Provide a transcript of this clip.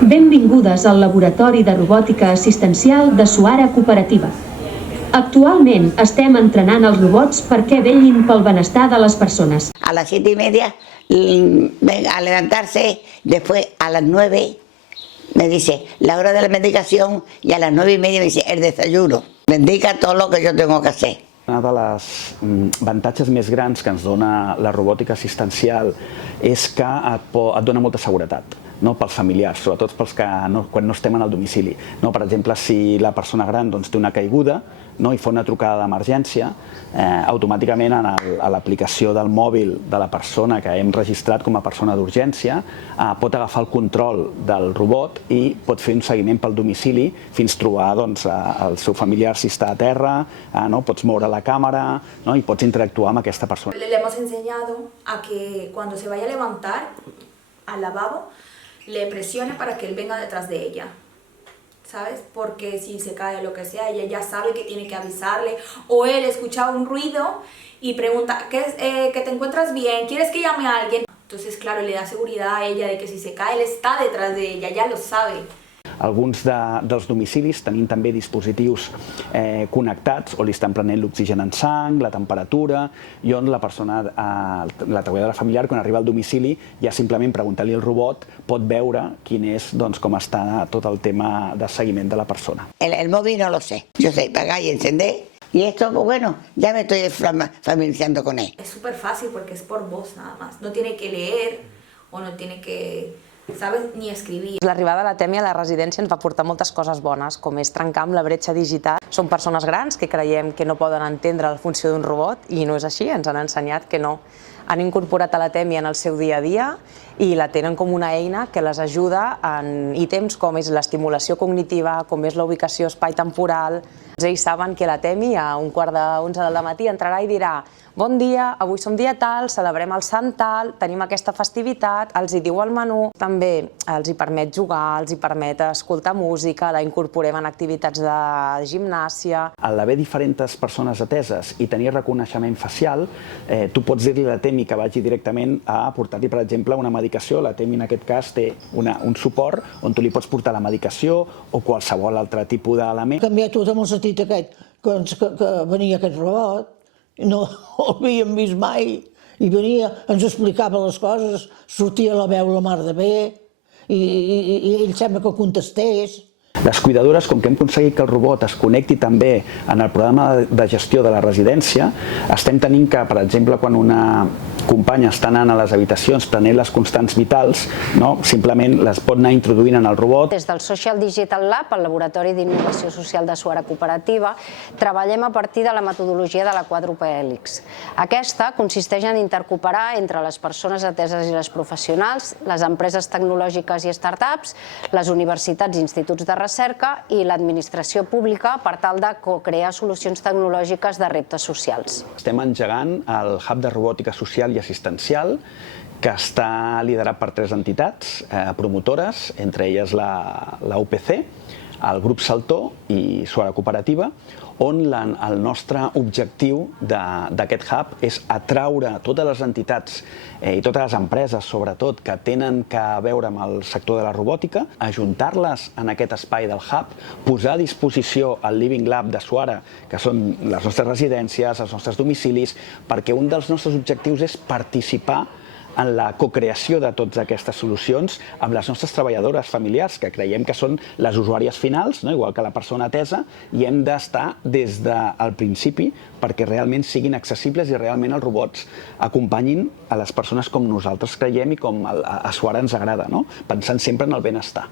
Benvingudes al Laboratori de Robòtica Assistencial de Suara Cooperativa. Actualment estem entrenant els robots perquè vetllin pel benestar de les persones. A las 7:30 a levantarse, después a las 9 me dice la hora de la medicación y a las 9:30 me dice el desayuno. Me indica todo lo que yo tengo que hacer. Un dels avantatges més grans que ens dona la robòtica assistencial és que et dona molta seguretat pels familiars, sobretot pels que quan no estem en el domicili. Per exemple, si la persona gran té una caiguda i fa una trucada d'emergència, automàticament a l'aplicació del mòbil de la persona que hem registrat com a persona d'urgència pot agafar el control del robot i pot fer un seguiment pel domicili fins trobar el seu familiar si està a terra, pots moure la càmera i pots interactuar amb aquesta persona. Le hemos enseñado a que cuando se vaya a levantar al lavabo le presione para que él venga detrás de ella, ¿sabes? Porque si se cae o lo que sea, ella ya sabe que tiene que avisarle, o él escucha un ruido y pregunta, que te encuentras bien, ¿quieres que llame a alguien? Entonces, claro, le da seguridad a ella de que si se cae, él está detrás de ella, ya lo sabe. Alguns dels domicilis tenim també dispositius connectats on li estan prenent l'oxigen en sang, la temperatura, i on la persona, la treballadora familiar, quan arriba al domicili, ja simplement preguntant-li al robot pot veure quin és, com està tot el tema de seguiment de la persona. El móvil no lo sé, yo sé apagar y encender. Y esto, pues bueno, ya me estoy familiarizando con él. Es súper fácil porque es por voz nada más, no tiene que leer o no tiene que... ¿sabes? Ni escribir. L'arribada de la TEMI a la residència ens va portar moltes coses bones, com és trencar amb la bretxa digital. Són persones grans que creiem que no poden entendre la funció d'un robot i no és així, ens han ensenyat que no. Han incorporat a la TEMI en el seu dia a dia i la tenen com una eina que les ajuda en ítems com és l'estimulació cognitiva, com és la ubicació espai-temporal. Ells saben que la TEMI a 11:45 del matí entrarà i dirà bon dia, avui som dia tal, celebrem el sant tal, tenim aquesta festivitat, els hi diu el menú. També els hi permet jugar, els hi permet escoltar música, la incorporem en activitats de gimnàsia. Al haver diferents persones ateses i tenir reconeixement facial, tu pots dir-li a la TEMI que vagi directament a portar-li, per exemple, una medicació. La TEMI en aquest cas té un suport on tu li pots portar la medicació o qualsevol altre tipus d'element. Canviar tot amb el sentit aquest, que venia aquest robot, no l'havíem vist mai, i venia, ens explicava les coses, sortia la veu la mar de bé, i ell sembla que contestés. Les cuidadores, com que hem aconseguit que el robot es connecti també en el programa de gestió de la residència, estem tenint que, per exemple, quan una companya està anant a les habitacions prenent les constants vitals, simplement les pot anar introduint en el robot. Des del Social Digital Lab, el Laboratori d'Innovació Social de Suara Cooperativa, treballem a partir de la metodologia de la quàdruple hèlix. Aquesta consisteix en intercooperar entre les persones ateses i les professionals, les empreses tecnològiques i startups, les universitats i instituts de recerca i l'administració pública per tal de co-crear solucions tecnològiques de reptes socials. Estem engegant el Hub de Robòtica Social i Assistencial, que està liderat per 3 entitats promotores, entre elles la UPC, el grup Saltó i Suara Cooperativa, on el nostre objectiu d'aquest hub és atraure totes les entitats i totes les empreses, sobretot, que tenen a veure amb el sector de la robòtica, ajuntar-les en aquest espai del hub, posar a disposició el Living Lab de Suara, que són les nostres residències, els nostres domicilis, perquè un dels nostres objectius és participar en la cocreació de totes aquestes solucions amb les nostres treballadores familiars, que creiem que són les usuàries finals, igual que la persona atesa, i hem d'estar des del principi perquè realment siguin accessibles i realment els robots acompanyin a les persones com nosaltres creiem i com a Suara ens agrada, pensant sempre en el benestar.